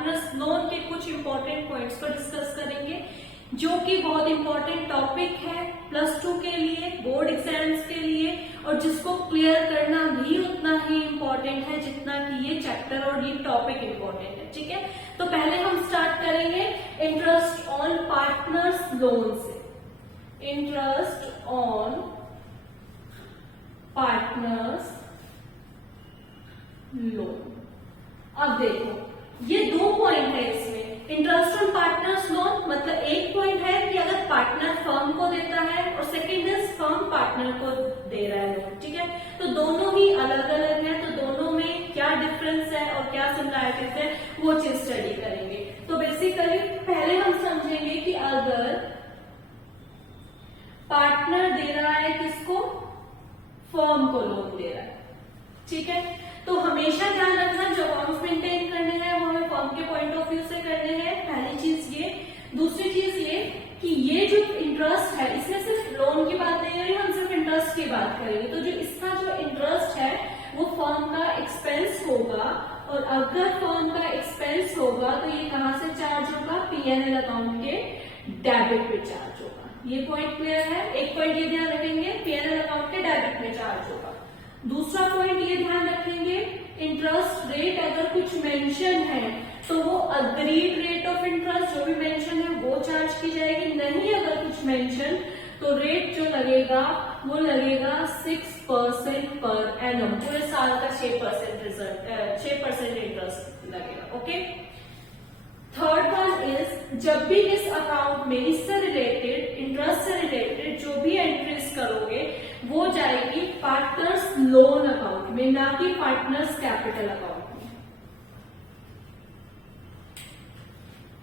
Partners loan के कुछ important points को डिस्कस करेंगे, जो कि बहुत इंपॉर्टेंट टॉपिक है +2 के लिए, बोर्ड एग्जाम्स के लिए, और जिसको क्लियर करना भी उतना ही इंपॉर्टेंट है जितना कि ये चैप्टर और ये टॉपिक इंपॉर्टेंट है। ठीक है, तो पहले हम स्टार्ट करेंगे इंटरेस्ट ऑन पार्टनर्स लोन से। Interest on partners loan. अब देखो ये 2 पॉइंट है इसमें। इंटरेस्ट ऑन पार्टनर्स लोन मतलब एक पॉइंट है कि अगर पार्टनर फर्म को देता है, और सेकेंड इज फर्म पार्टनर को दे रहा है लोन। ठीक है, तो दोनों ही अलग अलग है, तो दोनों में क्या डिफरेंस है और क्या सिमिलैरिटीज है वो चीज स्टडी करेंगे। तो बेसिकली पहले हम समझेंगे कि अगर पार्टनर दे रहा है किसको, फर्म को लोन दे रहा है। ठीक है, तो हमेशा ध्यान रखना जो अकाउंट्स मेंटेन करने हैं वो हमें फर्म के पॉइंट ऑफ व्यू से करने हैं, पहली चीज ये। दूसरी चीज ये कि ये जो इंटरेस्ट है इसमें सिर्फ लोन की बात नहीं हो रही, हम सिर्फ इंटरेस्ट की बात करेंगे। तो जो इसका जो इंटरेस्ट है वो फर्म का एक्सपेंस होगा, और अगर फर्म का एक्सपेंस होगा तो ये कहां से चार्ज होगा, P&L अकाउंट के डेबिट पे चार्ज होगा। ये पॉइंट क्लियर है। एक पॉइंट ये ध्यान रखेंगे, P&L अकाउंट के डेबिट में चार्ज होगा। दूसरा पॉइंट ये ध्यान रखेंगे, इंटरेस्ट रेट अगर कुछ मेंशन है तो वो अग्रीड रेट ऑफ इंटरेस्ट जो भी मेंशन है वो चार्ज की जाएगी। नहीं अगर कुछ मेंशन तो रेट जो लगेगा वो लगेगा 6% पर एनम, पूरे साल का 6% इंटरेस्ट लगेगा। ओके, थर्ड वन इज जब भी इस अकाउंट में इससे रिलेटेड, इंटरेस्ट से रिलेटेड जो भी एंट्रीज करोगे वो जाएगी पार्टनर्स लोन अकाउंट में, ना कि पार्टनर्स कैपिटल अकाउंट में।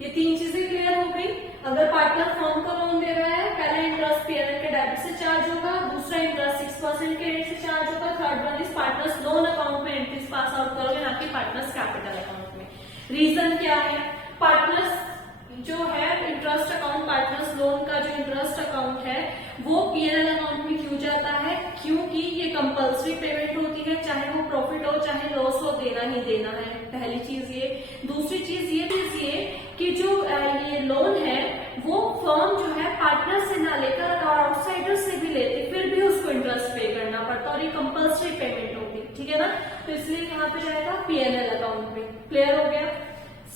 ये 3 चीजें क्लियर हो गई। अगर पार्टनर फर्म को लोन दे रहा है, पहला इंटरेस्ट P&L के डेबिट से चार्ज होगा, दूसरा इंटरेस्ट 6% के रेट से चार्ज होगा, third one is partners loan account में एंट्रीज पास आउट करोगे, ना कि पार्टनर्स कैपिटल अकाउंट में। रीजन क्या है, पार्टनर्स जो है इंटरेस्ट अकाउंट, पार्टनर्स लोन का जो इंटरेस्ट अकाउंट है वो P&L अकाउंट में क्यों जाता है, क्योंकि ये कंपल्सरी पेमेंट होती है, चाहे वो प्रॉफिट हो चाहे लॉस हो, देना ही देना है। पहली चीज ये। दूसरी चीज ये कि जो ये लोन है वो फर्म जो है पार्टनर से ना लेकर अगर आउटसाइडर से भी लेती फिर भी उसको इंटरेस्ट पे करना पड़ता, और ये कंपल्सरी पेमेंट होगी। ठीक है ना, तो इसलिए यहाँ पे जाएगा P&L अकाउंट में। क्लियर हो गया।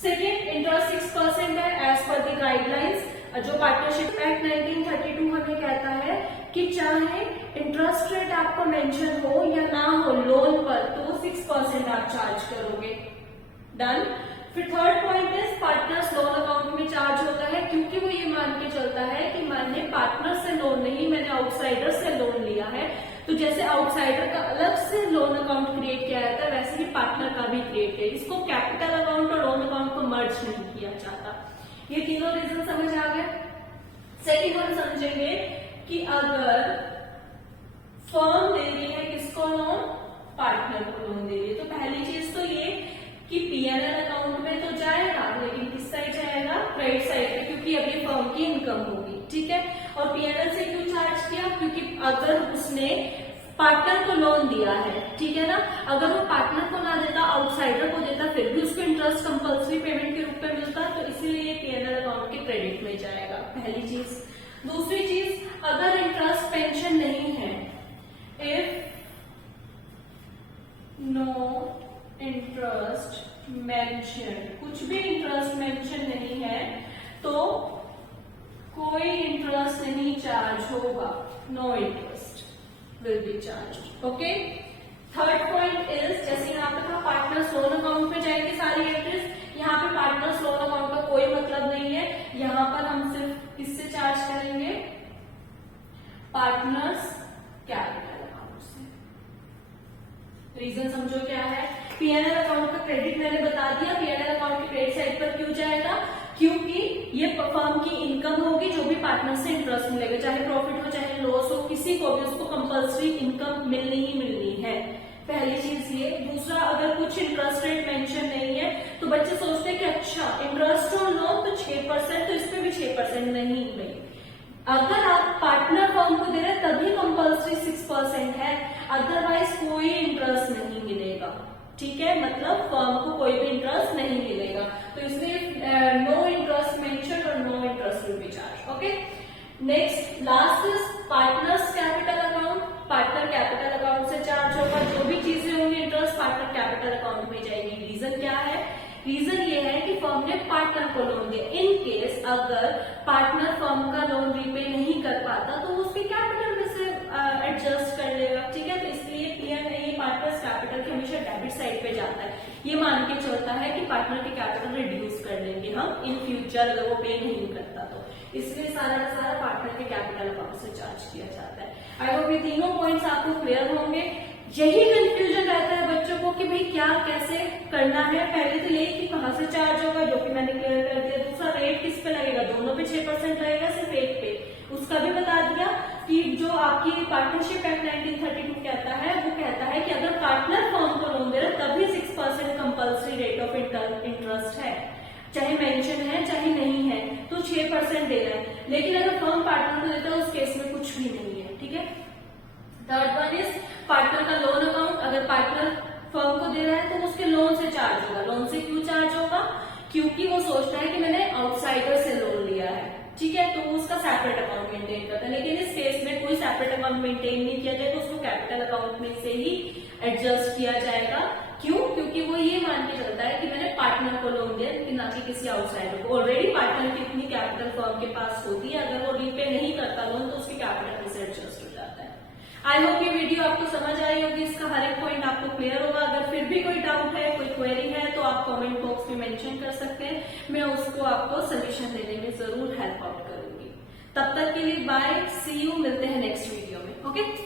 सेकेंड, इंटरेस्ट 6% है एज पर द गाइडलाइंस। जो पार्टनरशिप एक्ट 1932 हमें कहता है कि चाहे इंटरेस्ट रेट आपका मेंशन हो या ना हो लोन पर, तो 6% आप चार्ज करोगे। डन। फिर third point is partners loan account में चार्ज होता है क्योंकि वो ये मान के चलता है कि मैंने पार्टनर से लोन नहीं, मैंने आउटसाइडर से लोन लिया है। तो जैसे आउटसाइडर का अलग से लोन अकाउंट क्रिएट किया जाता है, वैसे ही पार्टनर का भी क्रिएट किया। इसको कैपिटल अकाउंट और लोन अकाउंट को मर्ज नहीं किया जाता। ये तीनों रीजन समझ आ गए। सेकेंड वन समझेंगे कि अगर फर्म दे रही है किसको लोन, पार्टनर को लोन दे रही है, तो पहली चीज तो ये कि P&L अकाउंट में तो जाएगा, लेकिन किस साइड जाएगा, क्रेडिट साइड पे, क्योंकि अब ये फर्म की इनकम होगी। ठीक है, और P&L से क्यों चार्ज किया, क्योंकि अगर उसने पार्टनर को लोन दिया है, ठीक है ना, अगर वो पार्टनर को ना देता, आउटसाइडर को देता, फिर भी उसको इंटरेस्ट कंपल्सरी पेमेंट के रूप में मिलता, तो इसीलिए P&L अकाउंट के क्रेडिट में जाएगा। पहली चीज। दूसरी चीज, अगर इंटरेस्ट पेंशन नहीं है, इफ नो इंटरेस्ट मेंशन, कुछ भी इंटरेस्ट मेंशन नहीं है तो कोई इंटरेस्ट नहीं चार्ज होगा, no interest will be charge. Okay. Third point is, जैसे यहाँ पे था पार्टनर्स लोन अकाउंट में जाएगी सारी एंट्रीज, यहाँ पे पार्टनर्स लोन अकाउंट का कोई मतलब नहीं है। यहाँ पर हम सिर्फ किससे चार्ज करेंगे, पार्टनर्स कैपिटल अकाउंट से। रीजन समझो क्या है, P&L अकाउंट का क्रेडिट मैंने बता दिया, P&L अकाउंट के क्रेडिट साइड पर क्यों जाएगा, क्योंकि ये फर्म की इनकम होगी, जो भी पार्टनर से इंटरेस्ट मिलेगा, चाहे प्रॉफिट हो चाहे लॉस हो, किसी को भी उसको कंपल्सरी इनकम मिलनी ही मिलनी है। पहली चीज ये। दूसरा, अगर कुछ इंटरेस्ट रेट मेंशन नहीं है तो बच्चे सोचते हैं कि अच्छा इंटरेस्ट ऑन लोन तो 6%, तो इस पे भी 6% नहीं भाई। अगर आप पार्टनर फर्म को दे रहे हैं तभी कंपल्सरी 6% है, अदरवाइज कोई इंटरेस्ट नहीं मिलेगा। ठीक है, मतलब फर्म को कोई भी इंटरेस्ट नहीं मिलेगा। तो इसलिए नो इंटरेस्ट मेंशन और no interest will be charge. Okay, next last is partners capital account. Partner capital account से चार्ज होगा, जो भी चीजें होंगी इंटरेस्ट पार्टनर कैपिटल अकाउंट में जाएगी। रीजन क्या है? रीजन ये है कि फर्म ने पार्टनर को लोन दिया। इन केस अगर पार्टनर फर्म का लोन रीपे नहीं कर पाता तो उसके कैपिटल में से एडजस्ट कर लेगा। ठीक है, तो इसलिए क्लियर है, ये पार्टनर्स कैपिटल के हमेशा डेबिट साइड पे जाता है। ये मान के चलता है कि पार्टनर के कैपिटल रिड्यूस कर लेंगे हम इन फ्यूचर अगर वो पे नहीं करता तो, इसलिए सारा का सारा पार्टनर के कैपिटल अकाउंट से चार्ज किया जाता है। आई होप ये तीनों पॉइंट्स आपको क्लियर होंगे। यही कंफ्यूजन रहता है बच्चों को कि भाई क्या कैसे करना है। पहले तो यही कि कहाँ से चार्ज होगा, जो कि मैंने क्लियर कर दिया। दूसरा रेट किस पे लगेगा, दोनों पे 6% रहेगा, सिर्फ एक पे, उसका भी बता दिया कि जो आपकी पार्टनरशिप एक्ट 1932 कहता है, वो कहता है कि अगर पार्टनर फर्म को लोन दे रहा है तभी 6% कंपल्सरी रेट ऑफ इंटरेस्ट है, चाहे मेंशन है चाहे नहीं है, तो 6% दे रहा है। लेकिन अगर फर्म पार्टनर को देता है उस केस में कुछ भी नहीं है। ठीक है, थर्ड वन इज पार्टनर का लोन अकाउंट। अगर पार्टनर फर्म को दे रहा है तो उसके लोन से चार्ज होगा। लोन से क्यों चार्ज होगा? क्योंकि वो सोचता है कि मैंने आउटसाइडर से लोन लिया है। ठीक है, तो उसका सेपरेट अकाउंट मेंटेन करता है। लेकिन इस केस में कोई सेपरेट अकाउंट मेंटेन नहीं किया जाएगा, उसको कैपिटल अकाउंट में से ही एडजस्ट किया जाएगा। क्यों? क्योंकि वो ये मान के चलता है कि मैंने पार्टनर को लोन दिया, लेकिन ना कि किसी आउटसाइडर को। ऑलरेडी पार्टनर की इतनी कैपिटल फर्म के पास होती है, अगर वो रीपे नहीं करता लोन तो उसके कैपिटल में से एडजस्ट हो जाता है। आई होप ये वीडियो आपको समझ आई होगी, इसका हर एक पॉइंट आपको क्लियर होगा। अगर फिर भी कोई डाउट है, कोई क्वेरी है, तो आप कमेंट बॉक्स में मेंशन कर सकते हैं, मैं उसको आपको सोल्यूशन देने में जरूर हेल्प आउट करूंगी। तब तक के लिए बाय, सी यू, मिलते हैं नेक्स्ट वीडियो में। ओके।